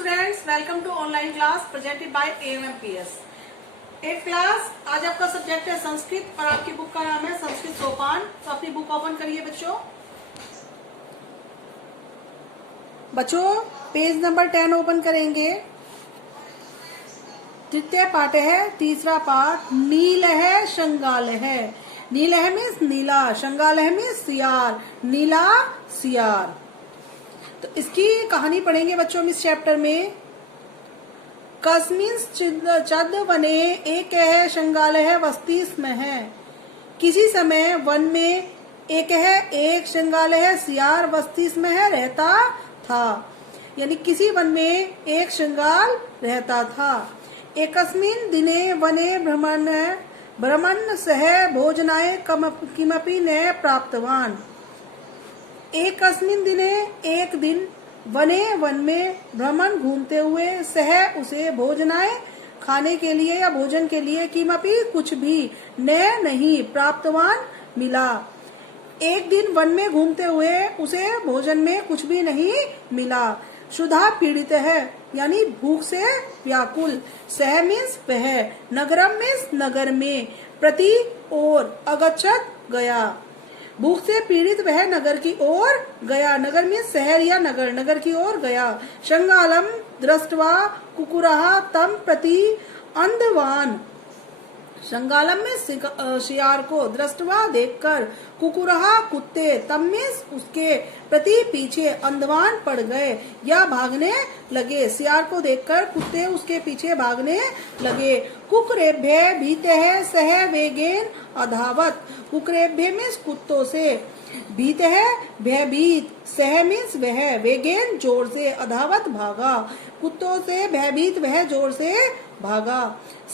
Students, welcome to online class presented by AMMPS 8th class. आज आपका subject है संस्कृत और आपकी बुक का नाम है संस्कृत सोपान। तो अपनी बुक ओपन करिए बच्चों पेज नंबर 10 ओपन करेंगे। तृतीय पाठ है, तीसरा पाठ नील है शंगाल है। नील है मीन्स नीला, शंगाल है मीन्स सियार, नीला सियार। तो इसकी कहानी पढ़ेंगे बच्चों इस चैप्टर में। कस्मिन चद वने एक है शंगाल है वस्ती में है। किसी समय वन में एक है, एक शंगाल है सियार वस्ती में है रहता था। यानी किसी वन में एक शंगाल रहता था। एकस्मिन दिने वने भ्रमण सह भोजनाय किमपि न प्राप्तवान। एकस्मिन दिने एक दिन वने वन में भ्रमण घूमते हुए सह उसे भोजनाय खाने के लिए या भोजन के लिए किमपि कुछ भी न नहीं प्राप्तवान मिला। एक दिन वन में घूमते हुए उसे भोजन में कुछ भी नहीं मिला। क्षुधा पीड़ित है यानी भूख से व्याकुल। सह मीन्स वह, नगरम मीन्स नगर में, प्रति और, अगच्छत गया। भूख से पीड़ित वह नगर की ओर गया। नगर में शहर या नगर, नगर की ओर गया। शंगालम दृष्टवा कुकुरहा तम प्रति अंधवान। शंगालम में शियार को, दृष्टवा देखकर, कुकुरहा कुत्ते, तम में उसके, प्रति पीछे, अंधवान पड़ गए या भागने लगे। शियार को देखकर कुत्ते उसके पीछे भागने लगे। कुकरेभ्य भीते है सह वेगेन अधावत। कुकरेभ्य मीन्स कुत्तों से, भीत है भयभीत, सह मीन्स वह, वेगेन जोर से, अधावत भागा। कुत्तों से भयभीत वह जोर से भागा।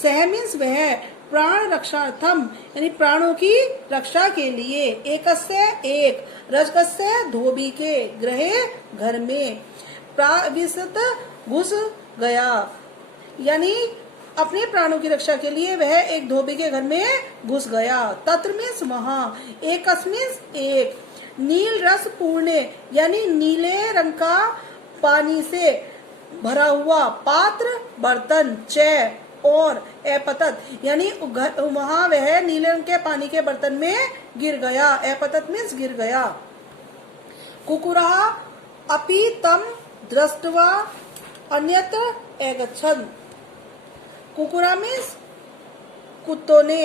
सह मीन्स वह, प्राण रक्षार्थम यानी प्राणों की रक्षा के लिए। एकस्य एक, रजकस्य धोबी के, ग्रहे घर में, प्राविशत घुस गया यानी अपने प्राणों की रक्षा के लिए वह एक धोबी के घर में घुस गया। तत्र मीन्स वहां, एकस्मिन एक, नील रस पूर्ण यानी नीले रंग का पानी से भरा हुआ पात्र बर्तन, चय और अपतत यानी वहां वह नीले रंग के पानी के बर्तन में गिर गया। अपतत मीन्स गिर गया। कुकुरहा अपि तम दृष्टवा अन्यत्र अगच्छत्। कुकुरा मीन्स कुत्तों ने,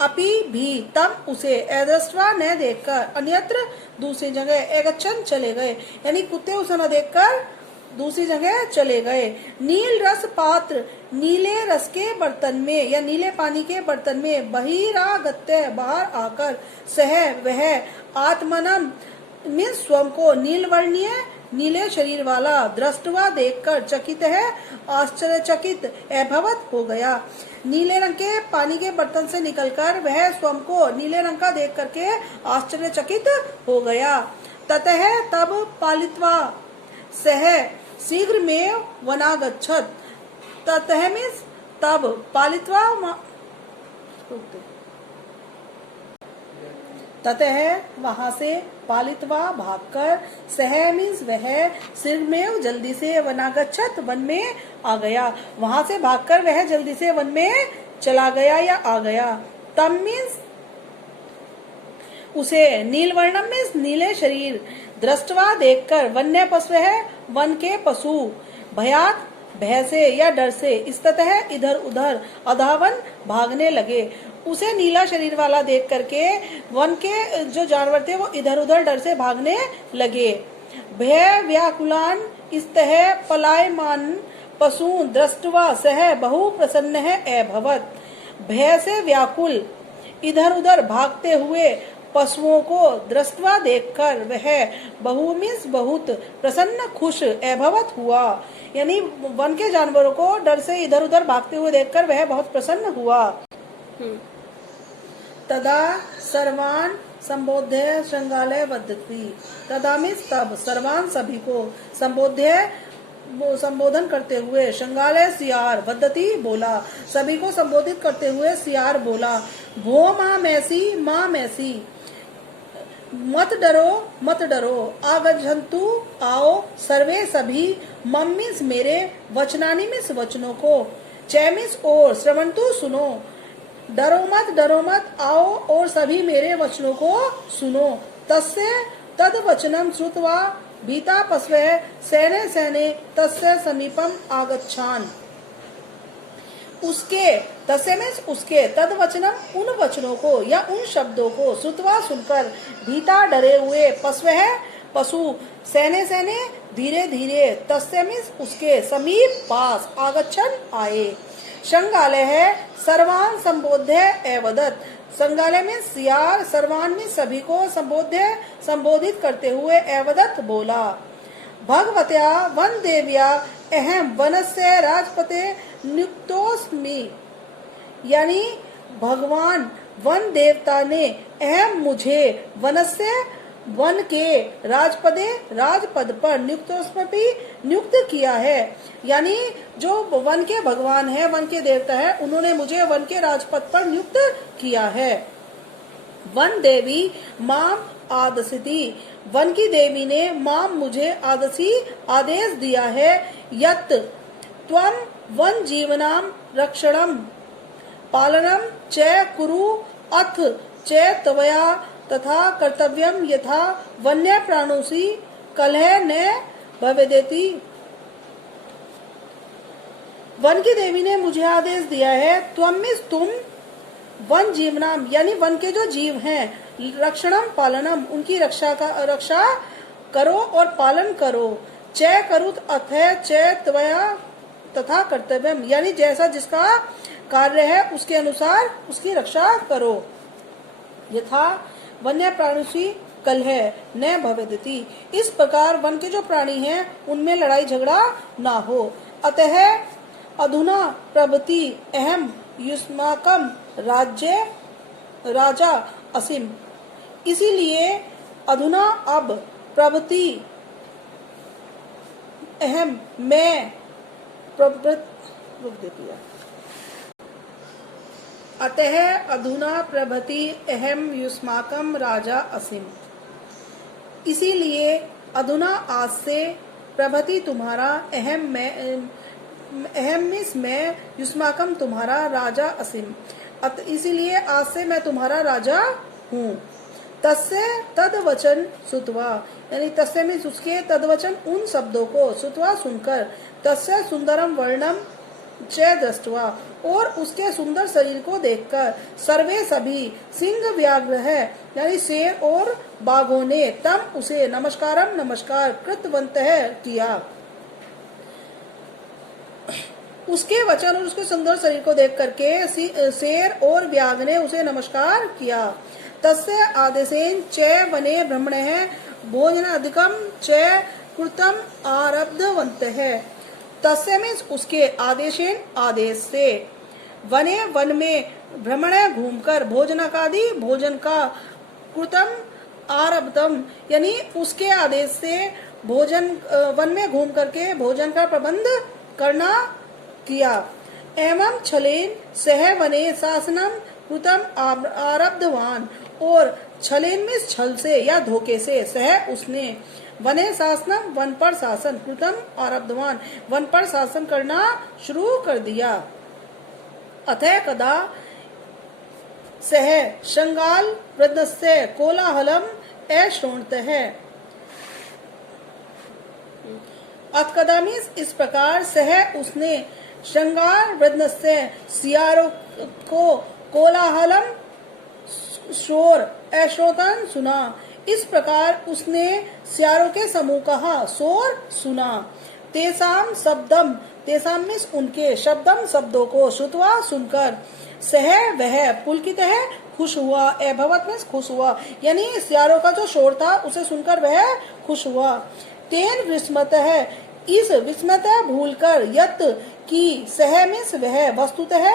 अपि भी, तम उसे, अदृष्टवा न देखकर, अन्यत्र दूसरी जगह, अगच्छन् चले गए यानी कुत्ते उसे न देखकर दूसरी जगह चले गए। नील रस पात्र, नीले रस के बर्तन में या नीले पानी के बर्तन में, बहिरागत्य बाहर आकर, सह वह, आत्मनम मीन्स स्वयं को, नीलवर्णीय नीले शरीर वाला, दृष्टवा देखकर, चकित है आश्चर्यचकित, अभवत हो गया। नीले रंग के पानी के बर्तन से निकलकर वह स्वयं को नीले रंग का देख करके आश्चर्यचकित हो गया। ततः तब पालित्वा सह शीघ्र में वनागच्छत्। ततः मीन्स तब, पालित्वा ततः वहां से, पालित्वा भागकर, सह मीन्स वह, शीघ्र में जल्दी से, वनागच्छत् वन में आ गया। वहां से भागकर वह जल्दी से वन में चला गया या आ गया। तम मीन्स उसे, नीलवर्णम मीन्स नीले शरीर, दृष्टवा देखकर, वन्य पशु है वन के पशु, भयात भय से या डर से, इस्ततः इधर उधर, अधावन भागने लगे। उसे नीला शरीर वाला देख करके वन के जो जानवर थे वो इधर उधर डर से भागने लगे। भय व्याकुलान इस्तः पलायमान पशु दृष्टवा सह बहु प्रसन्न है अभवत। भय से व्याकुल इधर उधर भागते हुए पशुओं को दृष्टवा देखकर वह, बहु मीन्स बहुत, प्रसन्न खुश, अभवत हुआ यानी वन के जानवरों को डर से इधर उधर भागते हुए देखकर वह बहुत प्रसन्न हुआ। तदा सर्वान संबोध्य शंगालय वदति। तदा मीन्स तब, सर्वान सभी को, संबोधन करते हुए, शंगालय सियार, वदति बोला, सभी को संबोधित करते हुए सियार बोला। भो माँ मैसी, मत डरो, आगच्छन्तु आओ, सर्वे सभी, मम्मीस मेरे, वचनानी मिस वचनों को, चैमिस और श्रवंतु सुनो, डरो मत आओ और सभी मेरे वचनों को सुनो। तस्य तद वचनम श्रुत्वा भीता पस्वः सैने सैने तस्य समीपम आगच्छान। उसके तस्य में उसके तद वचनम उन वचनों को या उन शब्दों को श्रुत्वा सुनकर भीता डरे हुए पस्वः पशु सैने सैने धीरे धीरे तस्य में उसके समीप पास आगच्छन आए। संगालय है सर्वान संबोध्य एवदत। संगालय में सियार सर्वान में सभी को संबोधित करते हुए एवदत बोला। भगवत्या वन देव्या अहम वनस्य राजपते नियुक्तोस्मि। यानी भगवान वन देवता ने अहम मुझे वनस्य वन के राजपद पर नियुक्त किया है। यानी जो वन के भगवान है, वन के देवता है, उन्होंने मुझे वन के राजपद पर नियुक्त किया है। वन देवी माम आदसिति। वन की देवी ने माम मुझे आदेश दिया है। यत् त्वम वन जीवनाम रक्षणम पालनम च कुरु अथ च तवया तथा कर्तव्यम यथा वन्य प्राणोसी कलह न भवेदेति। वन की देवी ने मुझे आदेश दिया है, तुम वन जीवनाम यानी वन के जो जीव हैं, रक्षणम पालनम उनकी रक्षा करो और पालन करो। च करुत अथ च त्वया तथा कर्तव्यम यानी जैसा जिसका कार्य है उसके अनुसार उसकी रक्षा करो। यथा वन्य प्राणुषी कलह न भवेदिति। इस प्रकार वन के जो प्राणी हैं उनमें लड़ाई झगड़ा ना हो। अतः अधुना प्रभृति अहम युष्माकम राजा असीम। इसीलिए अधुना अब प्रभृति अहम मैं अतः अधुना प्रभृति अहम युष्माकम राजा असीम। इसीलिए अधुना आज से प्रभृति तुम्हारा अहम मिस मैं युष्माकम तुम्हारा राजा असीम। इसीलिए आज से मैं तुम्हारा राजा हूँ। तस्य तद वचन सुतवा यानी तस्य में उसके तद वचन उन शब्दों को सुतवा सुनकर तस्य सुंदरम वर्णम च दृष्टवा और उसके सुंदर शरीर को देखकर सर्वे सभी सिंह व्याघ्र है यानी शेर और बाघों ने तम उसे नमस्कार कृतवंत किया। उसके वचन और उसके सुंदर शरीर को देख करके शेर और व्याघ्र ने उसे नमस्कार किया। तस्य आदेशेन च वने ब्रह्मणः भोजनादिकं च कृतं आरब्धवन्तः। तस्य मीन्स उसके आदेशेन आदेश से वने वन में भ्रमण घूमकर भोजनादि भोजन का कृतम आरब्धम यानी उसके आदेश से भोजन वन में घूम करके भोजन का प्रबंध करना किया। एवं छलेन सह वने शासनम कृतम आरब्धवान और छलेन में छल से या धोखे से सह उसने वने शासनम वन पर शासन कृतम आरब्धवान वन पर शासन करना शुरू कर दिया। अतः कदा सह शंगाल वृद्धस्य कोलाहलम अश्रोणतः। अतकदामीस इस प्रकार सह उसने श्रृंगार वृद्धस्य सियारों को कोलाहलम शोर अश्रोतन सुना। इस प्रकार उसने सियारों के समूह का शोर सुना। तेसाम शब्दम तेसाम मिस उनके शब्दम शब्दों को श्रुत्वा सुनकर सह वह पुलकित है खुश हुआ। अभवत मिस खुश हुआ यानी सियारों का जो शोर था उसे सुनकर वह खुश हुआ। तेन विस्मत है इस विस्मत भूलकर यत की सह मिस वह वस्तुतः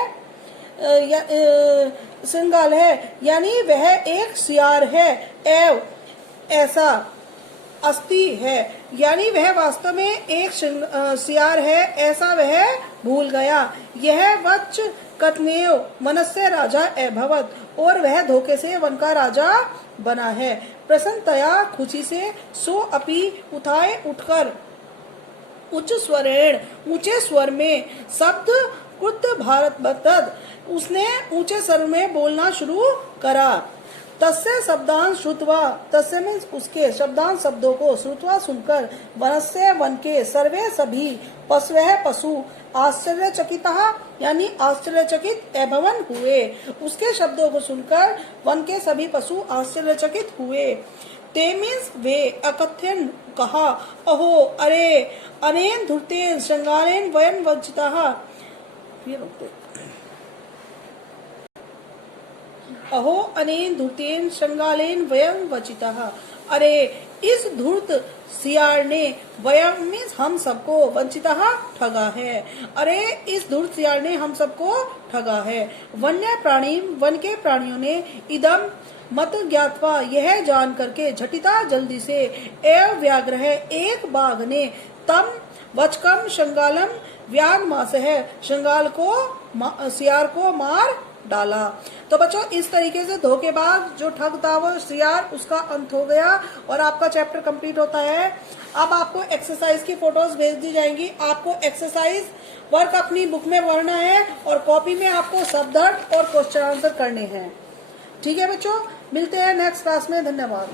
श्रृंगाल है यानी वह एक सियार है। एव ऐसा अस्ति है यानी वह वास्तव में एक सियार है ऐसा वह भूल गया। यह वच कथनेव मनस्य राजा अभवत और वह धोखे से वन का राजा बना है। प्रसन्नतया खुशी से सो अपि उठाए उठकर उच्च स्वरेण ऊंचे स्वर में शब्द कृत भारत बतद उसने ऊंचे स्वर में बोलना शुरू करा। तस्य शब्दांश श्रुत्वा तस्य मीन्स उसके शब्दांश शब्दों को श्रुत्वा सुनकर वनस्य वन के सर्वे सभी पशवः पशु आश्चर्यचकितः यानी आश्चर्यचकित एवं हुए। उसके शब्दों को सुनकर वन के सभी पशु आश्चर्यचकित हुए। ते मीन्स वे अकथ्यन कहा अहो अरे अनेन धूर्तेन श्रृंगारेण वयं वंचिताः अहो अनेन धूर्तेन श्रृंगारेण वयं वंचिताः। अरे इस धूर्त सियार ने वयम मीन्स हम सबको वंचितः ठगा है। अरे इस धूर्त सियार ने हम सबको ठगा है। वन्य प्राणी वन के प्राणियों ने इदम मत ज्ञातवा यह जान करके झटिता जल्दी से एव व्याघ्र है एक बाघ ने तम वचकम श्रृंगालम व्याघ मास है श्रृंगाल को सियार को मार डाला। तो बच्चों इस तरीके से धोखेबाज जो ठग था वो सियार उसका अंत हो गया और आपका चैप्टर कंप्लीट होता है। अब आपको एक्सरसाइज की फोटोज भेज दी जाएंगी। आपको एक्सरसाइज वर्क अपनी बुक में भरना है और कॉपी में आपको शब्दार्थ और क्वेश्चन आंसर करने हैं। ठीक है बच्चों, मिलते हैं नेक्स्ट क्लास में। धन्यवाद।